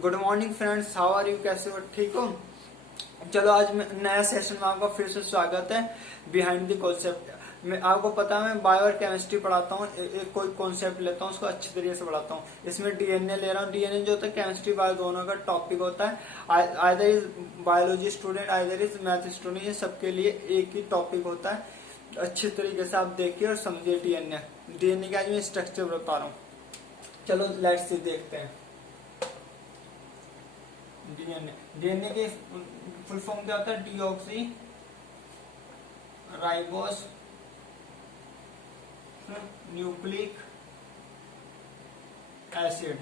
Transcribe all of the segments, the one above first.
Good morning friends, how are you? कैसे हो? ठीक हो? चलो आज नया सेशन में आपका फिर से स्वागत है। बिहाइंड द कॉन्सेप्ट मैं आपको पता है मैं बायो और केमिस्ट्री पढ़ाता हूँ। एक कोई कॉन्सेप्ट लेता हूँ, उसको अच्छी तरीके से पढ़ाता हूँ। इसमें डीएनए ले रहा हूँ। डीएनए जो होता है केमिस्ट्री बायो दोनों का टॉपिक होता है। Either is biology student, either is math student, ये सबके लिए एक ही टॉपिक होता है। अच्छी तरीके से आप देखिए और समझिए। डीएनए का आज मैं स्ट्रक्चर बता रहा हूँ। चलो लेट्स सी देखते हैं। डीएनए के फुल फॉर्म क्या होता है? Deoxy ribose nucleic acid.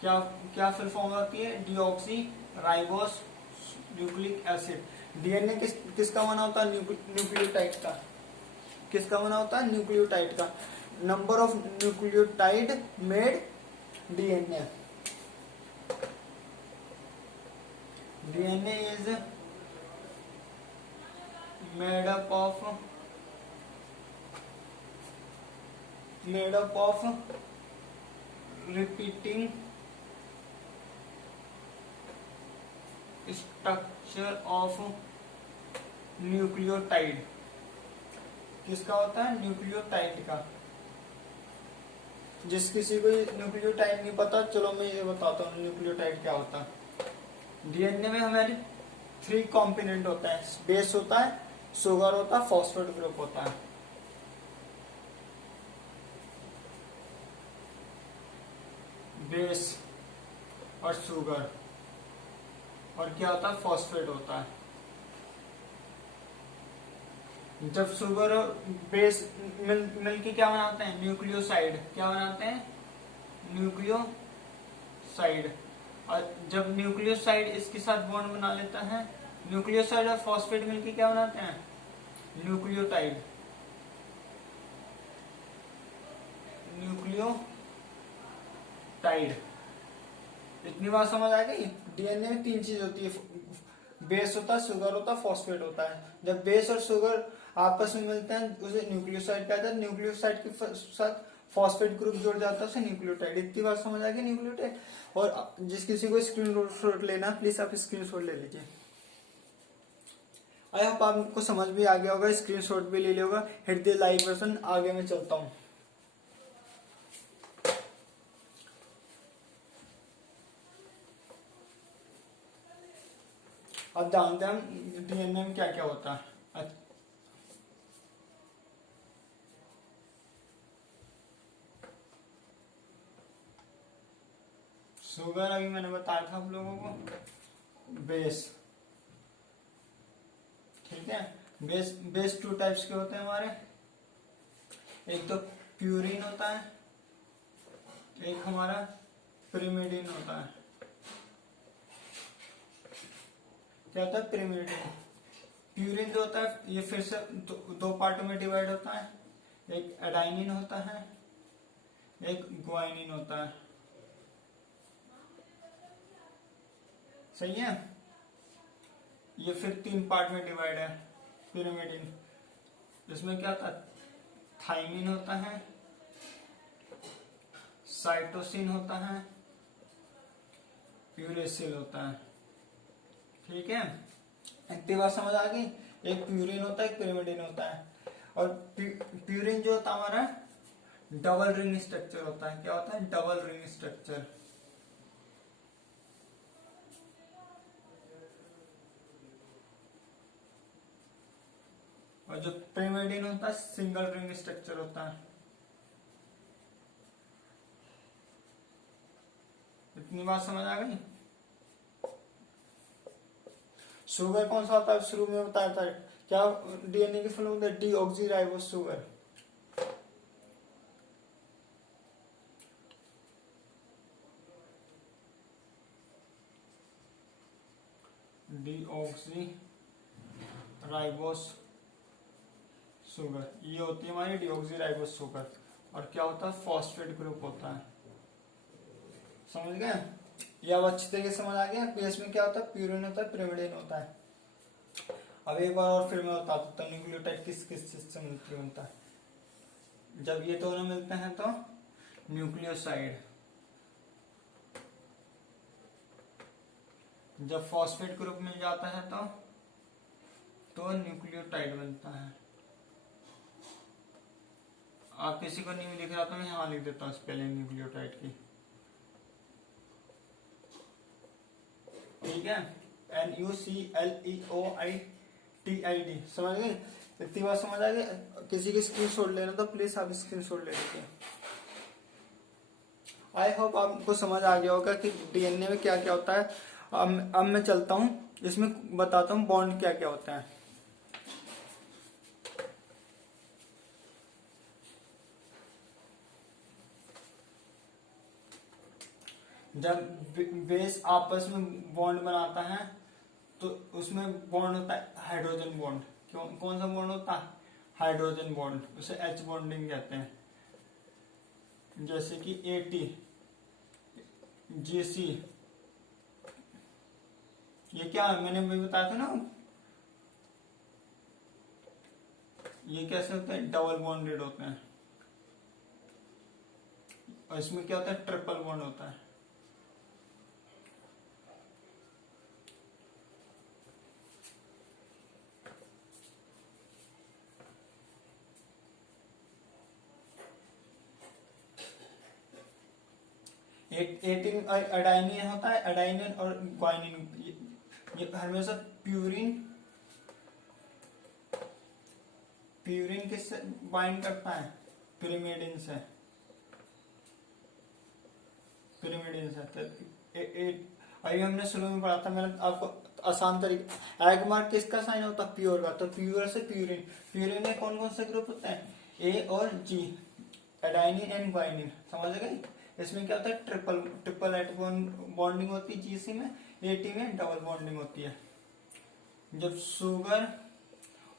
क्या क्या फुल फॉर्म होती है? Deoxy ribose nucleic acid. DNA किसका बना होता है? न्यूक्लियोटाइड का। किसका बना होता है? न्यूक्लियोटाइड का। Number of nucleotide made DNA. DNA is made up of repeating structure of nucleotide। किसका होता है? न्यूक्लियोटाइड का। जिस किसी को न्यूक्लियोटाइड नहीं पता, चलो मैं ये बताता हूँ न्यूक्लियोटाइड क्या होता है। डीएनए में हमारे 3 कॉम्पोनेंट होता है। बेस होता है, शुगर होता है, फॉस्फेट ग्रुप होता है। बेस और शुगर, और क्या होता है? फॉस्फेट होता है। जब शुगर और बेस मिल के क्या बनाते हैं? न्यूक्लियोसाइड। क्या बनाते हैं? न्यूक्लियोसाइड। और जब न्यूक्लियोसाइड इसके साथ बॉन्ड बना लेता है, न्यूक्लियोसाइड और फॉस्फेट मिलके क्या बनाते हैं? न्यूक्लियोटाइड। न्यूक्लियोटाइड। इतनी बात समझ आ गई? डीएनए में 3 चीज होती है। बेस होता है, शुगर होता है, फॉस्फेट होता है। जब बेस और शुगर आपस में मिलते हैं उसे न्यूक्लियोसाइड कहते हैं। न्यूक्लियोसाइड के साथ फॉस्फेट ग्रुप जुड़ जाता है, उसे न्यूक्लियोटाइड। इतनी बात समझ आ गई न्यूक्लियोटाइड। और जिस किसी को स्क्रीनशॉट लेना, प्लीज आप स्क्रीनशॉट ले लीजिए। आई होप आपको समझ भी आ गया होगा, स्क्रीनशॉट भी ले लिया होगा। Hit the like button. आगे मैं चलता हूँ। अब जानते हैं हम डीएनए में क्या क्या होता है। शुगर अभी मैंने बताया था आप लोगों को। बेस, ठीक है। बेस 2 टाइप्स के होते हैं हमारे। एक तो प्यूरिन होता है, एक हमारा पिरिमिडिन होता है। क्या होता है? पिरिमिडिन। प्यूरिन जो होता है ये फिर से दो पार्टों में डिवाइड होता है। एक एडाइनिन होता है, एक ग्वाइनिन होता है। सही है। ये फिर 3 पार्ट में डिवाइड है पिरिमिडिन। इसमें क्या होता है? थाइमिन होता है, साइटोसिन होता है, यूरेसिल होता है। ठीक है, इतनी बात समझ आ गई। एक प्यूरिन होता है, एक पिरिमिडिन होता है। और प्यूरिन जो होता है हमारा डबल रिंग स्ट्रक्चर होता है। क्या होता है? Double ring structure. और जो पिरिमिडिन होता है सिंगल रिंग स्ट्रक्चर होता है। इतनी बात समझ आ गई। शुगर कौन सा होता है? शुरू में बताया था। क्या डीएनए की फुल होता है? Deoxy ribose sugar. Deoxy ribose sugar, ये होती है हमारी डीऑक्सी राइबोस शुगर। और क्या होता है? फॉस्फेट ग्रुप होता है। समझ गए? ये अब अच्छी तरीके से समझ आ गया। बेस में क्या होता है? प्यूरिन होता है, पिरिमिडिन होता है। अब एक बार और फिर मैं बता देता हूँ न्यूक्लियोटाइड किस किस चीज से मिलकर बनता है। जब ये दोनों मिलते हैं तो न्यूक्लियोसाइड। जब फॉस्फेट ग्रुप मिल जाता है तो न्यूक्लियोटाइड बनता है। आप किसी को नहीं दिख रहा तो मैं यहाँ लिख देता हूँ स्पेलिंग न्यूक्लियोटाइड की, ठीक है। NuCleoITID, समझ गए? इतनी बात समझ आ गई? किसी की स्क्रीनशॉट लेना तो प्लीज आप स्क्रीनशॉट ले लीजिए। आई होप आपको समझ आ गया होगा कि डीएनए में क्या क्या होता है। अब मैं चलता हूँ इसमें बताता हूँ बॉन्ड क्या क्या होता है। जब बेस आपस में बॉन्ड बनाता है तो उसमें बॉन्ड होता है हाइड्रोजन बॉन्ड। कौन सा बॉन्ड होता है? हाइड्रोजन बॉन्ड, उसे H बॉन्डिंग कहते हैं। जैसे कि AT, GC, ये क्या है मैंने भी बताया था ना, ये कैसे होते हैं? डबल बॉन्डेड होते हैं। और इसमें क्या होता है? ट्रिपल बॉन्ड होता है। एटीन अडाइनिन होता है, अडाइनिन और ग्वाइनिन, ये हमेशा प्यूरिन किससे बाइंड करता है? पिरिमिडिन से। अभी हमने शुरू में पढ़ा था, मैंने आपको आसान तरीके, एग मार्क किसका साइन होता है? प्योर का। तो प्योर से प्यूरिन में कौन कौन से ग्रुप होते हैं? ए और जी, एडाइनिन एंड ग्वाइनिन, समझ गए? इसमें क्या होता है? ट्रिपल एट बॉन्डिंग होती है जीसी में, एटी में डबल बॉन्डिंग होती है। जब शुगर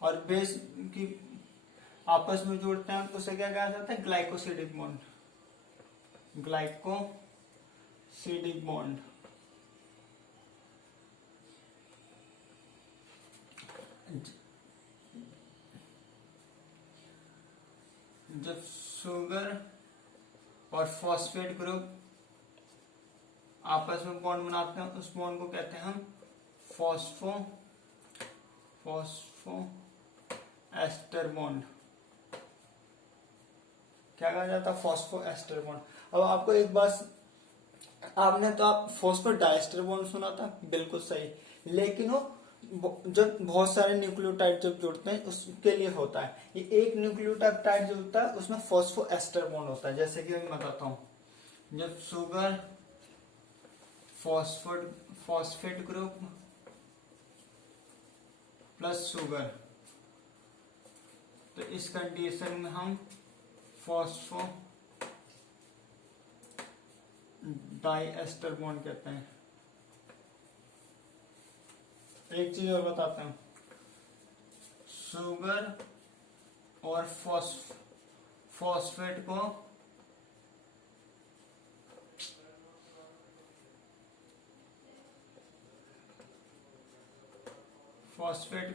और बेस की आपस में जोड़ते हैं तो उसे क्या कहा जाता है? Glycosidic bond, glycosidic bond. जब शुगर और फॉस्फेट ग्रुप आपस में बॉन्ड बनाते हैं उस बॉन्ड को कहते हैं हम फॉस्फो एस्टर बॉन्ड। क्या कहा जाता है? Phosphoester bond. अब आपको एक बात, आपने तो आप फॉस्फो डाइस्टर बॉन्ड सुना था, बिल्कुल सही, लेकिन वो जब बहुत सारे न्यूक्लियोटाइड जब जुड़ते हैं उसके लिए होता है। ये एक न्यूक्लियोटाइड जो होता है उसमें फॉस्फो एस्टर बॉन्ड होता है। जैसे कि मैं बताता हूँ, जब sugar phosphate group plus sugar, तो इस कंडीशन में हम फॉस्फो डाइएस्टर बॉन्ड कहते हैं। एक चीज और बताता हूं, शुगर और फॉस्फेट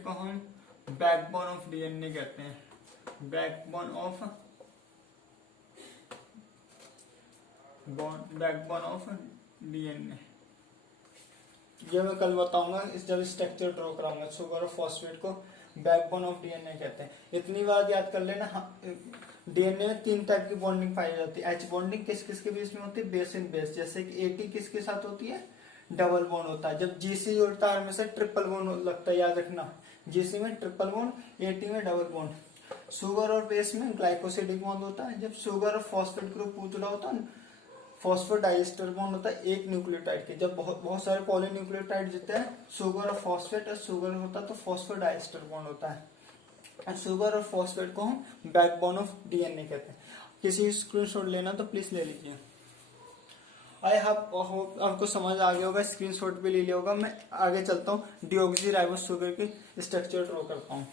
को हम बैकबोन ऑफ डीएनए कहते हैं। बैकबोन ऑफ डीएनए, ये मैं कल बताऊंगा इस जब स्ट्रक्चर ड्रॉ कराऊंगा। शुगर और फॉस्फेट को बैकबोन ऑफ डीएनए कहते हैं। इतनी बात याद कर लेना, डीएनए में 3 टाइप की बॉन्डिंग पाई जाती है। एच बॉन्डिंग किस किस के बीच में होती है? Base in base. जैसे कि एटी किसके साथ होती है? डबल बॉन्ड होता है। जब जीसी जोड़ता है हमेशा ट्रिपल बॉन्ड लगता है, याद रखना। जीसी में ट्रिपल बॉन्ड, एटी में डबल बॉन्ड। शुगर और बेस में ग्लाइकोसिडिक बॉन्ड होता है। जब शुगर और फॉस्फेट ग्रुप पूछ रहा होता है, फॉस्फोडाइस्टर बॉन्ड होता है एक न्यूक्लियोटाइड के। जब बहुत सारे पॉलीन्यूक्लियोटाइड जितने हैं, शुगर और फॉस्फेट और शुगर होता है तो फॉस्फोडाइस्टर बॉन्ड होता है। शुगर और फॉस्फेट को हम बैकबोन ऑफ डीएनए कहते हैं। किसी स्क्रीनशॉट लेना तो प्लीज ले लीजिए। आई होप आपको समझ आ गया होगा, स्क्रीनशॉट भी ले लिया होगा। मैं आगे चलता हूँ, डीऑक्सीराइबोस शुगर की स्ट्रक्चर ड्रॉ करता हूँ।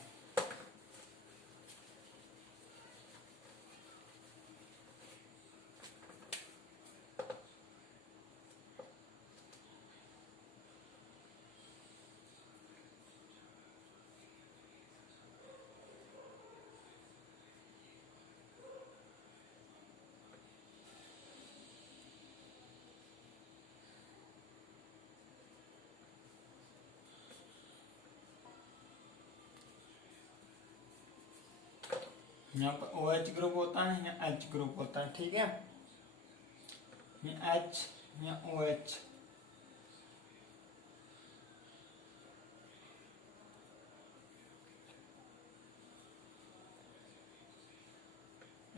यहाँ पर OH ग्रुप होता है, यहाँ H ग्रुप होता है, ठीक है। यहाँ H, यहाँ OH,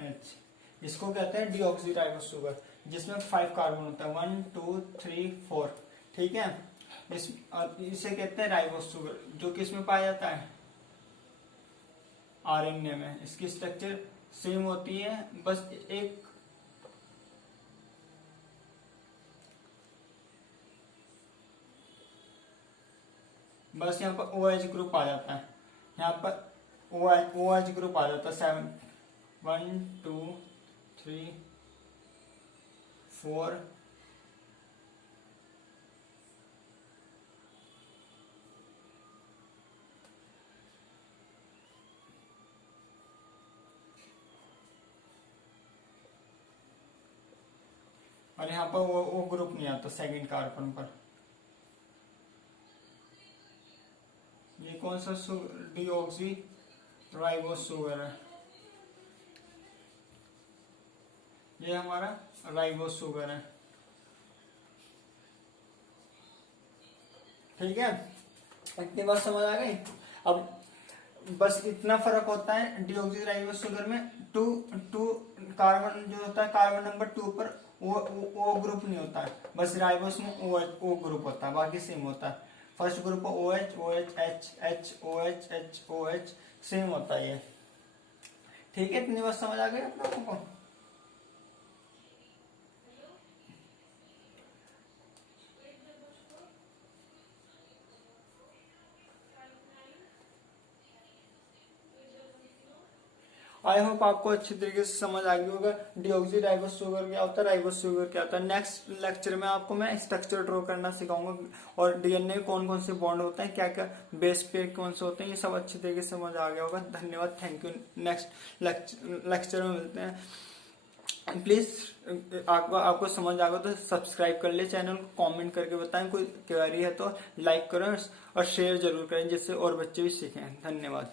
H, इसको कहते हैं डीऑक्सीराइबोस शुगर, जिसमें 5 कार्बन होता है, 1 2 3 4, ठीक है। इसे कहते हैं राइबोस शुगर, जो कि इसमें पाया जाता है आरएनए में। इसकी स्ट्रक्चर सेम होती है, बस एक यहाँ पर OH ग्रुप आ जाता है, यहाँ पर OH ग्रुप आ जाता है 7, 1 2 3 4, और यहाँ पर वो ग्रुप नहीं आता सेकंड कार्बन पर। ये कौन सा डीऑक्सी राइबोस शुगर है, ये हमारा राइबोस शुगर है, ठीक है। इतनी बात समझ आ गई। अब बस इतना फर्क होता है डीऑक्सी राइबोस शुगर में, टू कार्बन जो होता है, कार्बन नंबर 2 पर ओ ग्रुप नहीं होता है, बस राइबोस में ओ ग्रुप होता है, बाकी सेम होता है। First group OH OH H H OH H OH same होता है ये, ठीक है। इतनी बात समझ आ गई आप लोगों को। आई होप आपको अच्छी तरीके से समझ आ गई होगा डीऑक्सी राइबोस शुगर क्या होता है, राइबोस शुगर क्या होता है। नेक्स्ट लेक्चर में आपको मैं स्ट्रक्चर ड्रॉ करना सिखाऊंगा और डीएनए में कौन कौन से बॉन्ड होते हैं, क्या क्या बेस पेयर कौन से होते हैं, ये सब अच्छी तरीके से समझ आ गया होगा। धन्यवाद, थैंक यू। नेक्स्ट लेक्चर में मिलते हैं। प्लीज आपको समझ आ गया तो सब्सक्राइब कर ले चैनल को, कमेंट करके बताएं, कोई क्वेरी है तो लाइक करें और शेयर जरूर करें, जिससे और बच्चे भी सीखें। धन्यवाद।